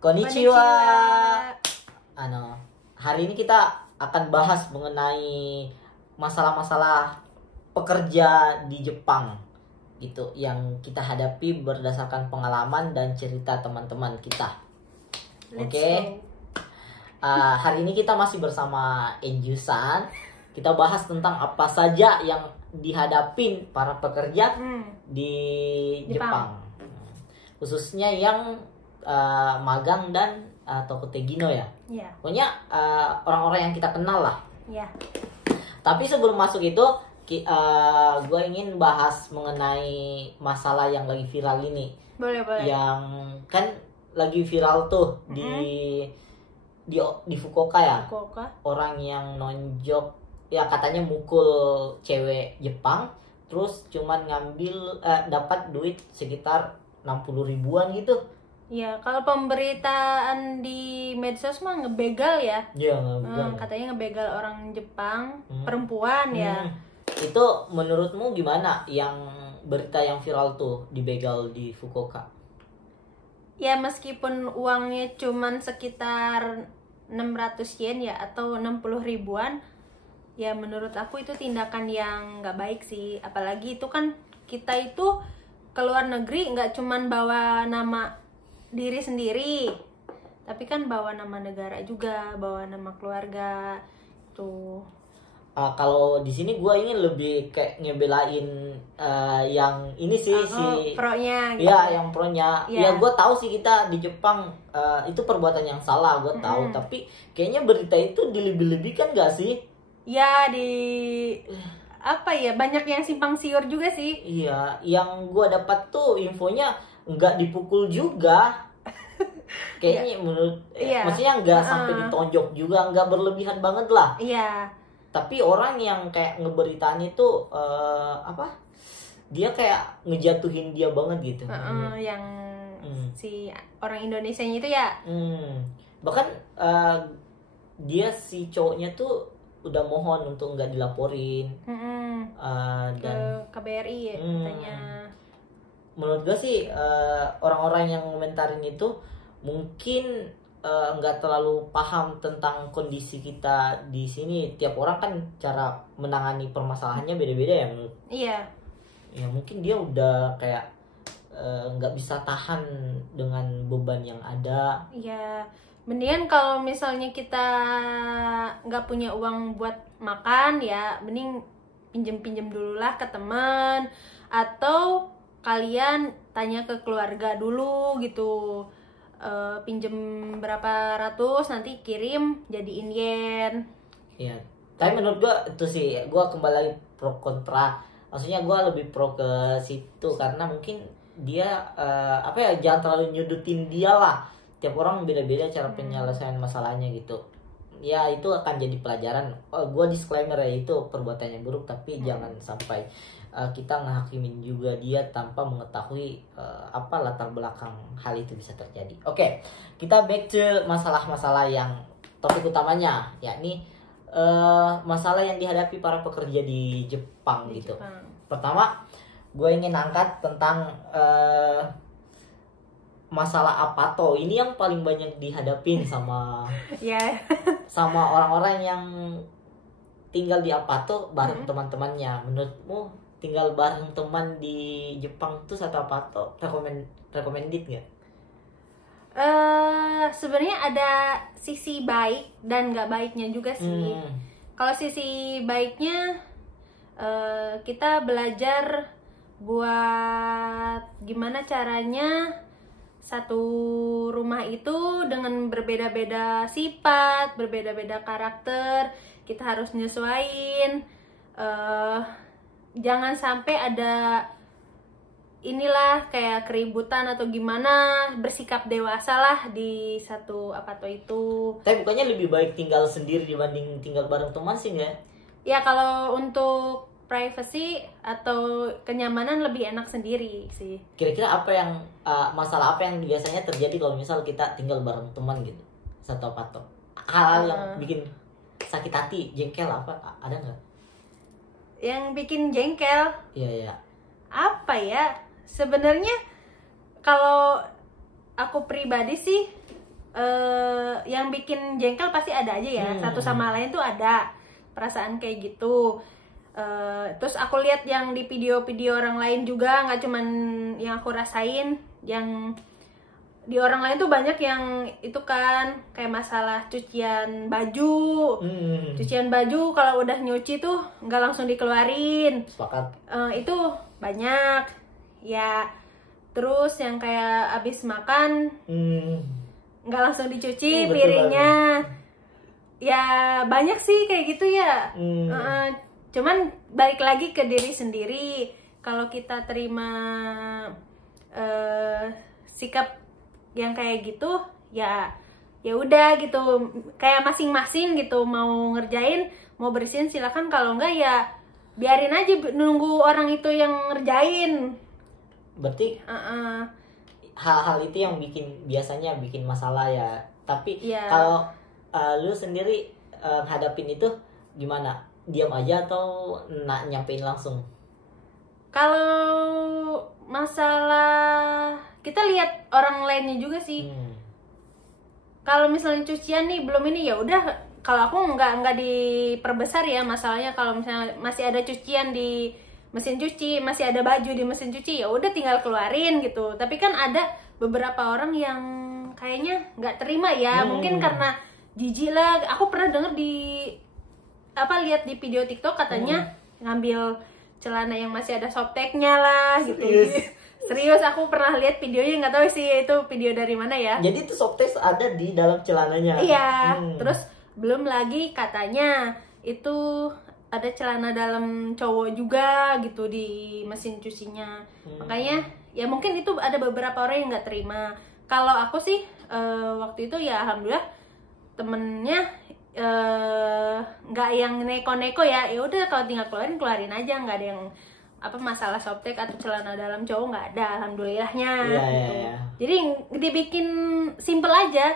Konnichiwa. Hari ini kita akan bahas mengenai masalah-masalah pekerja di Jepang gitu yang kita hadapi berdasarkan pengalaman dan cerita teman-teman kita. Oke. Hari ini kita masih bersama Enju-san. Kita bahas tentang apa saja yang dihadapin para pekerja di Jepang. Khususnya yang magang dan Tokotegino ya. Pokoknya orang-orang yang kita kenal lah. Tapi sebelum masuk itu, gue ingin bahas mengenai masalah yang lagi viral ini. Boleh. Yang kan lagi viral tuh di Fukuoka ya. Orang yang nonjok ya katanya mukul cewek Jepang, terus cuman ngambil dapat duit sekitar 60 ribuan gitu. Ya, kalau pemberitaan di medsos mah ngebegal ya. Iya, ngebegal. Katanya ngebegal orang Jepang, perempuan ya. Itu menurutmu gimana yang berita yang viral tuh dibegal di Fukuoka? Ya, meskipun uangnya cuman sekitar 600 yen ya atau 60 ribuan, ya menurut aku itu tindakan yang nggak baik sih. Apalagi itu kan kita itu ke luar negeri nggak cuman bawa nama diri sendiri, tapi kan bawa nama negara juga, bawa nama keluarga tuh. Kalau di sini gue ingin lebih kayak ngebelain yang ini sih pro-nya gitu. Ya, yang pro-nya. Ya gue tahu sih kita di Jepang itu perbuatan yang salah, gue tahu. Tapi kayaknya berita itu dilebih-lebihkan gak sih? Ya, apa ya, banyak yang simpang siur juga sih. Iya, yang gue dapat tuh infonya nggak dipukul juga. Kayaknya menurut maksudnya nggak sampai ditonjok juga, nggak berlebihan banget lah. Iya. Tapi orang yang kayak ngeberitain itu dia kayak ngejatuhin dia banget gitu. Yang si orang Indonesianya itu ya. Bahkan dia si cowoknya tuh udah mohon untuk nggak dilaporin ke KBRI katanya. Menurut gue sih orang-orang yang komentarin itu mungkin nggak terlalu paham tentang kondisi kita di sini. Tiap orang kan cara menangani permasalahannya beda-beda ya menurut. Iya. Ya mungkin dia udah kayak nggak bisa tahan dengan beban yang ada. Iya. Mendingan kalau misalnya kita nggak punya uang buat makan ya, mending pinjem dulu lah ke teman, atau kalian tanya ke keluarga dulu gitu. Pinjem berapa ratus, nanti kirim jadiin yen. Iya. Tapi menurut gua itu sih, gua kembali lagi pro kontra. Maksudnya gua lebih pro ke situ karena mungkin dia jangan terlalu nyudutin dia lah. Tiap orang beda-beda cara penyelesaian masalahnya gitu. Ya itu akan jadi pelajaran. Gua disclaimer ya, itu perbuatannya buruk, tapi jangan sampai kita ngehakimin juga dia tanpa mengetahui apa latar belakang hal itu bisa terjadi. Oke, kita back to masalah-masalah yang topik utamanya, yakni masalah yang dihadapi para pekerja di Jepang gitu. Pertama, gue ingin angkat tentang masalah apato. Ini yang paling banyak dihadapin sama sama orang-orang yang tinggal di apato bareng teman-temannya. Menurutmu tinggal bareng teman di Jepang tuh satu apato recommended nggak? Sebenarnya ada sisi baik dan nggak baiknya juga sih. Kalau sisi baiknya kita belajar buat gimana caranya satu rumah itu dengan berbeda-beda sifat, berbeda-beda karakter, kita harus nyesuaiin. Jangan sampai ada inilah kayak keributan atau gimana, bersikap dewasa lah di satu apato itu. Tapi bukannya lebih baik tinggal sendiri dibanding tinggal bareng teman sih nggak? Ya kalau untuk privacy atau kenyamanan lebih enak sendiri sih. Kira-kira apa yang masalah apa yang biasanya terjadi kalau misal kita tinggal bareng teman gitu satu apato? Hal yang bikin sakit hati, jengkel apa ada nggak? Yang bikin jengkel? Iya. Apa ya? Sebenarnya kalau aku pribadi sih yang bikin jengkel pasti ada aja ya, satu sama lain tuh ada perasaan kayak gitu. Terus aku lihat yang di video-video orang lain juga, nggak cuman yang aku rasain, yang di orang lain tuh banyak yang itu kan kayak masalah cucian baju. Cucian baju kalau udah nyuci tuh nggak langsung dikeluarin. Sepakat. Itu banyak ya. Terus yang kayak abis makan nggak langsung dicuci piringnya. Ya banyak sih kayak gitu ya. Cuman balik lagi ke diri sendiri. Kalau kita terima sikap yang kayak gitu, ya udah gitu, kayak masing-masing gitu, mau ngerjain mau bersihin silakan, kalau enggak ya biarin aja, nunggu orang itu yang ngerjain. Berarti hal-hal itu yang biasanya bikin masalah ya. Tapi kalau lu sendiri hadapin itu gimana? Diam aja atau nyampein langsung? Kalau masalah kita lihat orang lainnya juga sih. Kalau misalnya cucian nih belum ini, ya udah, kalau aku nggak diperbesar ya masalahnya. Kalau misalnya masih ada cucian di mesin cuci, masih ada baju di mesin cuci, ya udah tinggal keluarin gitu. Tapi kan ada beberapa orang yang kayaknya nggak terima ya, mungkin karena jijik lah. Aku pernah denger lihat di video TikTok katanya ngambil celana yang masih ada softteknya lah gitu. Serius, aku pernah lihat videonya, nggak tahu sih itu video dari mana ya. Jadi itu softtek ada di dalam celananya. Iya. Terus belum lagi katanya itu ada celana dalam cowok juga gitu di mesin cucinya. Makanya ya mungkin itu ada beberapa orang yang nggak terima. Kalau aku sih waktu itu ya alhamdulillah temennya nggak yang neko-neko ya. Ya udah, kalau tinggal keluarin aja, nggak ada yang masalah softtek atau celana dalam cowok, nggak ada, alhamdulillahnya. Gitu. Jadi dibikin simple aja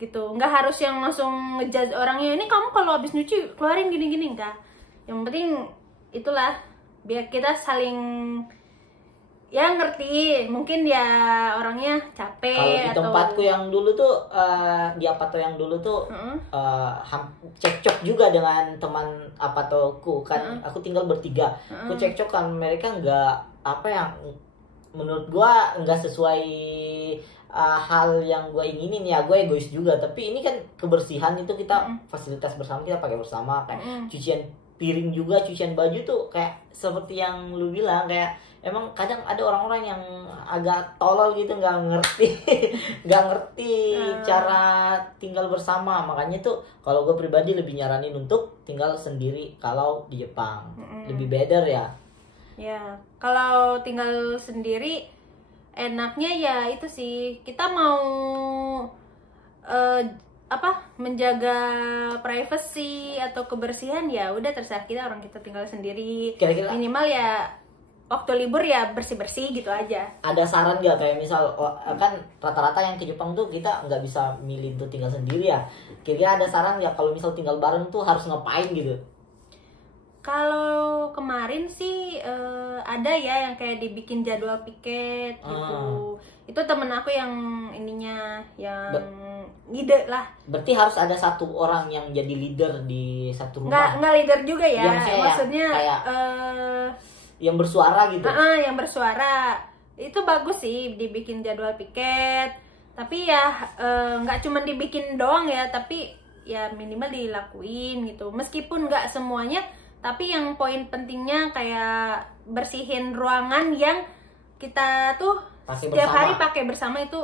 gitu, nggak harus yang langsung ngejudge orangnya, ini kamu kalau habis nyuci keluarin gini-gini, enggak. Yang penting itulah, biar kita saling ya ngerti. Mungkin dia orangnya capek. Kalau di tempatku yang dulu tuh di Apato yang dulu tuh cekcok juga dengan teman Apatoku kan. Aku tinggal bertiga. Aku cekcok kan, mereka nggak menurut gua nggak sesuai hal yang gua inginin ya. Gua egois juga, tapi ini kan kebersihan itu kita fasilitas bersama, kita pakai bersama. Kayak cucian piring juga, cucian baju tuh kayak seperti yang lu bilang, kayak emang kadang ada orang-orang yang agak tolol gitu, nggak ngerti cara tinggal bersama. Makanya tuh kalau gue pribadi lebih nyaranin untuk tinggal sendiri kalau di Jepang. Lebih better ya. Ya, kalau tinggal sendiri enaknya ya itu sih, kita mau menjaga privacy atau kebersihan, ya udah terserah kita, orang kita tinggal sendiri. Kira-kira minimal ya waktu libur ya bersih-bersih gitu aja. Ada saran nggak, kayak misal kan rata-rata yang ke Jepang tuh kita nggak bisa milih untuk tinggal sendiri ya. Kira-kira ada saran nggak kalau misal tinggal bareng tuh harus ngapain gitu? Kalau kemarin sih ada ya yang kayak dibikin jadwal piket gitu. Itu temen aku yang ininya yang ngide lah. Berarti harus ada satu orang yang jadi leader di satu rumah. Nggak leader juga ya. Maksudnya kayak yang bersuara gitu. Yang bersuara. Itu bagus sih dibikin jadwal piket. Tapi ya nggak cuma dibikin doang ya, tapi ya minimal dilakuin gitu. Meskipun nggak semuanya, tapi yang poin pentingnya kayak bersihin ruangan yang kita tuh setiap hari pakai bersama, itu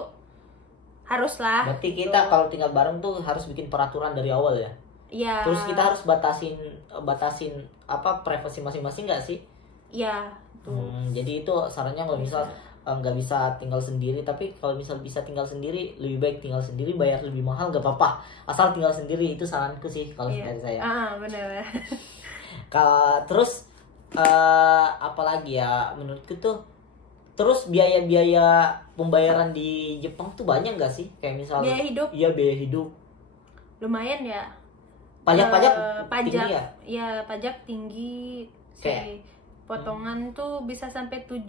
haruslah. Berarti kita kalau tinggal bareng tuh harus bikin peraturan dari awal ya? Iya. Terus kita harus batasin privasi masing-masing nggak sih? Iya. Jadi itu sarannya kalau misal nggak bisa tinggal sendiri, tapi kalau misal bisa tinggal sendiri, lebih baik tinggal sendiri, bayar lebih mahal nggak apa-apa, asal tinggal sendiri. Itu saranku sih kalau dari saya. Benar. Terus apalagi ya menurutku tuh, terus biaya-biaya pembayaran di Jepang tuh banyak nggak sih? Kayak misal biaya hidup. Iya, biaya hidup lumayan ya. Pajak tinggi ya? Iya, pajak tinggi. Kayak potongan tuh bisa sampai 7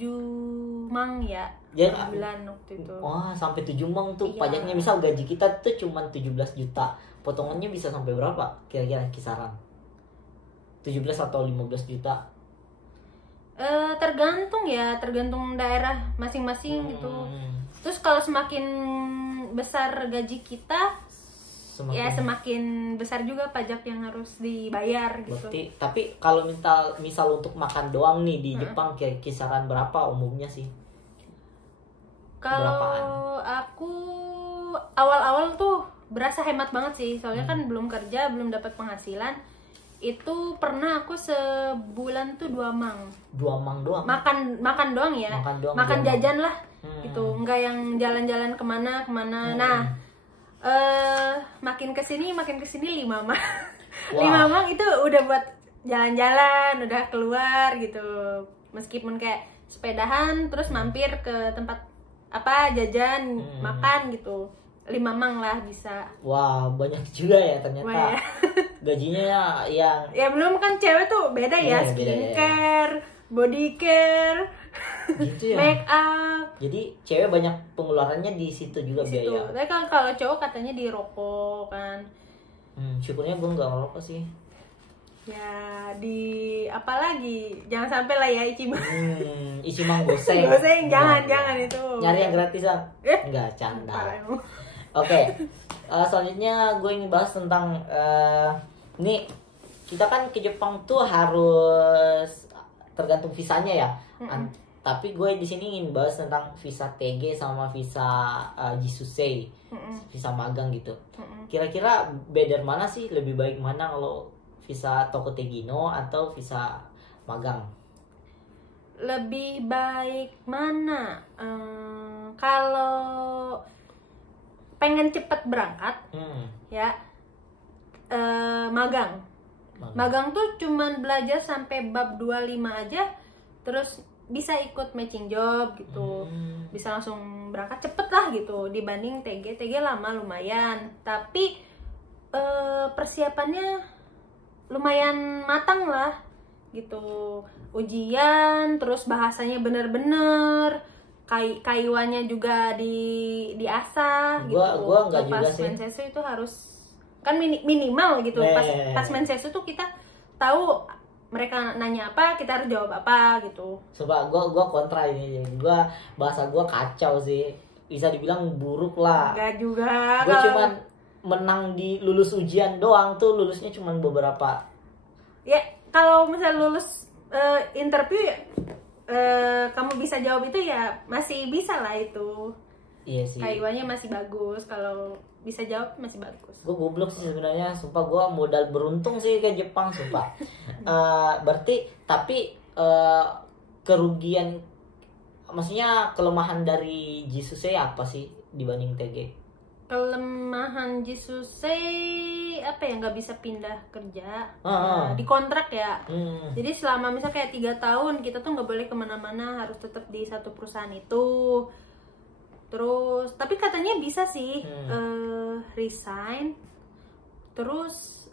mang ya Ya, per bulan waktu itu. wah sampai 7 mang tuh Iya. pajaknya. Misal gaji kita tuh cuma 17 juta, potongannya bisa sampai berapa kira-kira kisaran? 17 atau 15 juta? Tergantung ya, tergantung daerah masing-masing gitu. Terus kalau semakin besar gaji kita, ya semakin besar juga pajak yang harus dibayar gitu. Berarti, tapi kalau misal untuk makan doang nih di Jepang kisaran berapa umumnya sih? Kalau aku awal-awal tuh berasa hemat banget sih, soalnya kan belum kerja, belum dapat penghasilan. Itu pernah aku sebulan tuh 2 mang. 2 mang doang? Makan doang ya. Makan jajan lah. Gitu, enggak yang jalan-jalan kemana. Nah, makin kesini 5 mang. 5 mang itu udah buat jalan-jalan, udah keluar gitu. Meskipun kayak sepedahan terus mampir ke tempat apa jajan, makan gitu. 5 mang lah bisa. Wah, banyak juga ya ternyata. Wah, ya. Gajinya yang Ya belum kan cewek tuh beda ya, Iya, beda ya. skincare, body care, gitu ya. make up. Jadi cewek banyak pengeluarannya di situ juga Situ. biaya. Tapi kan kalau cowok katanya di rokok kan. Syukurnya gue nggak ngerokok sih. Ya di apa lagi? Jangan sampai lah ya Ichiban. Isi mang goseng. Goseng, jangan Enggak. itu. Nyari yang gratisan? Enggak, canda. Parah emang. Oke, selanjutnya gue ingin bahas tentang ini kita kan ke Jepang tuh harus tergantung visanya ya. Tapi gue di sini ingin bahas tentang visa TG sama visa Jisusei, visa magang gitu. Kira-kira beda mana sih? Lebih baik mana kalau visa Tokotegino atau visa magang? Lebih baik mana? Kalau pengen cepet berangkat, ya magang. Magang tuh cuman belajar sampai bab 25 aja, terus bisa ikut matching job gitu. Bisa langsung berangkat cepet lah gitu dibanding TG. TG lama lumayan, tapi persiapannya lumayan matang lah gitu. Ujian, terus bahasanya bener-bener, kaiwannya juga diasah gitu. Gua enggak juga pas sih. mensesu itu harus kan minimal gitu. Pas mensesu tuh kita tahu mereka nanya apa, kita harus jawab apa gitu. Coba gua kontra ini. Bahasa gua kacau sih. Bisa dibilang buruk lah. Enggak juga. Gue cuman menang di lulus ujian doang tuh, lulusnya cuman beberapa. Ya kalau misal lulus interview ya, kamu bisa jawab itu ya masih bisa lah itu. Iya sih. Kaiwannya masih bagus, kalau bisa jawab masih bagus. Gue goblok sih sebenarnya, sumpah gue modal beruntung sih ke Jepang, sumpah. Berarti tapi kerugian, maksudnya kelemahan dari Jisusei apa sih dibanding TG? Kelemahan Jisusei apa ya, nggak bisa pindah kerja. Di Ah. kontrak ya. Hmm. Jadi selama misal kayak 3 tahun kita tuh nggak boleh kemana-mana, harus tetap di satu perusahaan itu. Terus tapi katanya bisa sih resign. Terus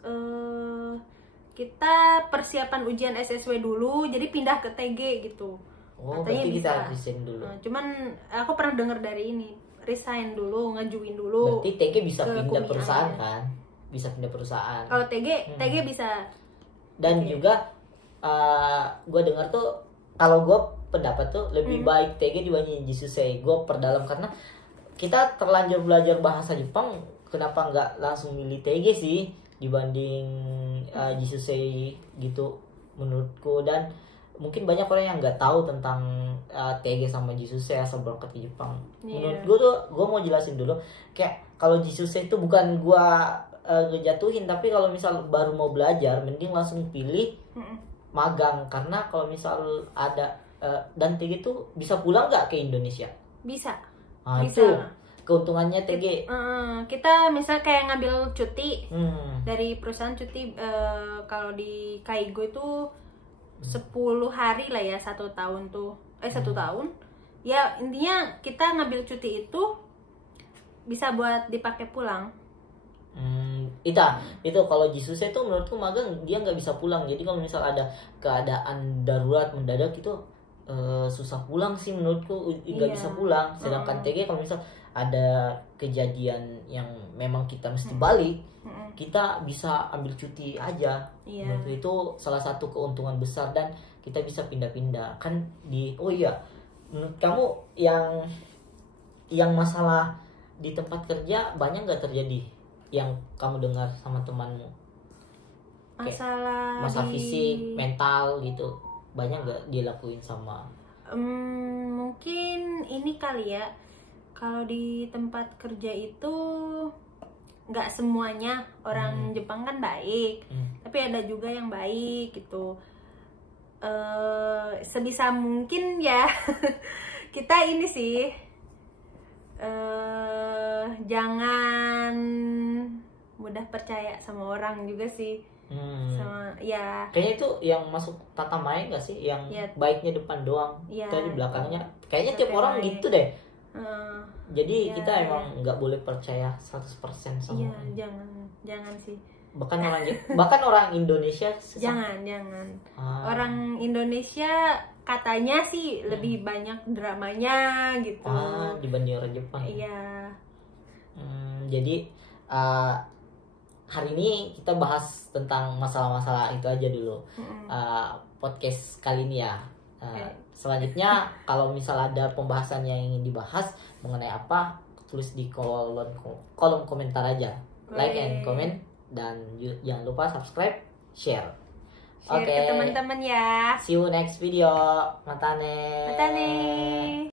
kita persiapan ujian SSW dulu, jadi pindah ke TG gitu. Oh, Katanya berarti kita bisa. resign dulu. Cuman aku pernah dengar dari ini, resign dulu, ngajuin dulu. Berarti TG bisa ke pindah kumianya. perusahaan kan? Bisa pindah perusahaan. Kalau TG bisa. Dan juga gue dengar tuh, kalau gue pendapat tuh lebih baik TG dibanding Jisusei. Gue perdalam karena kita terlanjur belajar bahasa Jepang, kenapa nggak langsung milih TG sih dibanding Jisusei gitu menurutku. Dan mungkin banyak orang yang nggak tahu tentang TG sama Jisusei asal berangkat ke Jepang. Menurut gue tuh, gue mau jelasin dulu, kayak kalau Jisusei itu bukan gue ngejatuhin, tapi kalau misal baru mau belajar mending langsung pilih magang, karena kalau misal ada dan TG tuh bisa pulang nggak ke Indonesia? Bisa. Nah, Bisa. itu keuntungannya TG. Kita misal kayak ngambil cuti Hmm. dari perusahaan, cuti kalau di Kaigo itu 10 hari lah ya, 1 tahun tuh 1 tahun ya. Intinya kita ngambil cuti itu bisa buat dipakai pulang. itu kalau Jisusnya itu menurutku magang dia nggak bisa pulang. Jadi kalau misal ada keadaan darurat mendadak itu susah pulang sih menurutku, nggak Iya. bisa pulang. Sedangkan TG kalau misal ada kejadian yang memang kita mesti balik, kita bisa ambil cuti aja. Iya. Menurutku itu salah satu keuntungan besar, dan kita bisa pindah-pindah kan di. Oh iya, menurut kamu yang masalah di tempat kerja banyak nggak terjadi yang kamu dengar sama temanmu? Masalah fisik, mental gitu, banyak nggak dilakuin sama? Mungkin ini kali ya, kalau di tempat kerja itu nggak semuanya orang Jepang kan baik, tapi ada juga yang baik gitu. Sebisa mungkin ya kita ini sih jangan mudah percaya sama orang juga sih. Sama ya Kayaknya itu yang masuk tata mae nggak sih, yang Ya. baiknya depan doang, Ya, tadi belakangnya kayaknya tata tiap orang mae. gitu deh. eh, Jadi Ya, kita emang nggak boleh percaya 100% sama iya orang. jangan sih, bahkan orang Indonesia jangan orang Indonesia katanya sih lebih banyak dramanya gitu. Dibanding orang Jepang. Iya. Jadi hari ini kita bahas tentang masalah-masalah itu aja dulu. Podcast kali ini ya. Selanjutnya kalau misal ada pembahasan yang ingin dibahas mengenai apa, tulis di kolom komentar aja. Like and comment, dan jangan lupa subscribe, share. Share ke teman-teman ya. See you next video. Matane. Matane.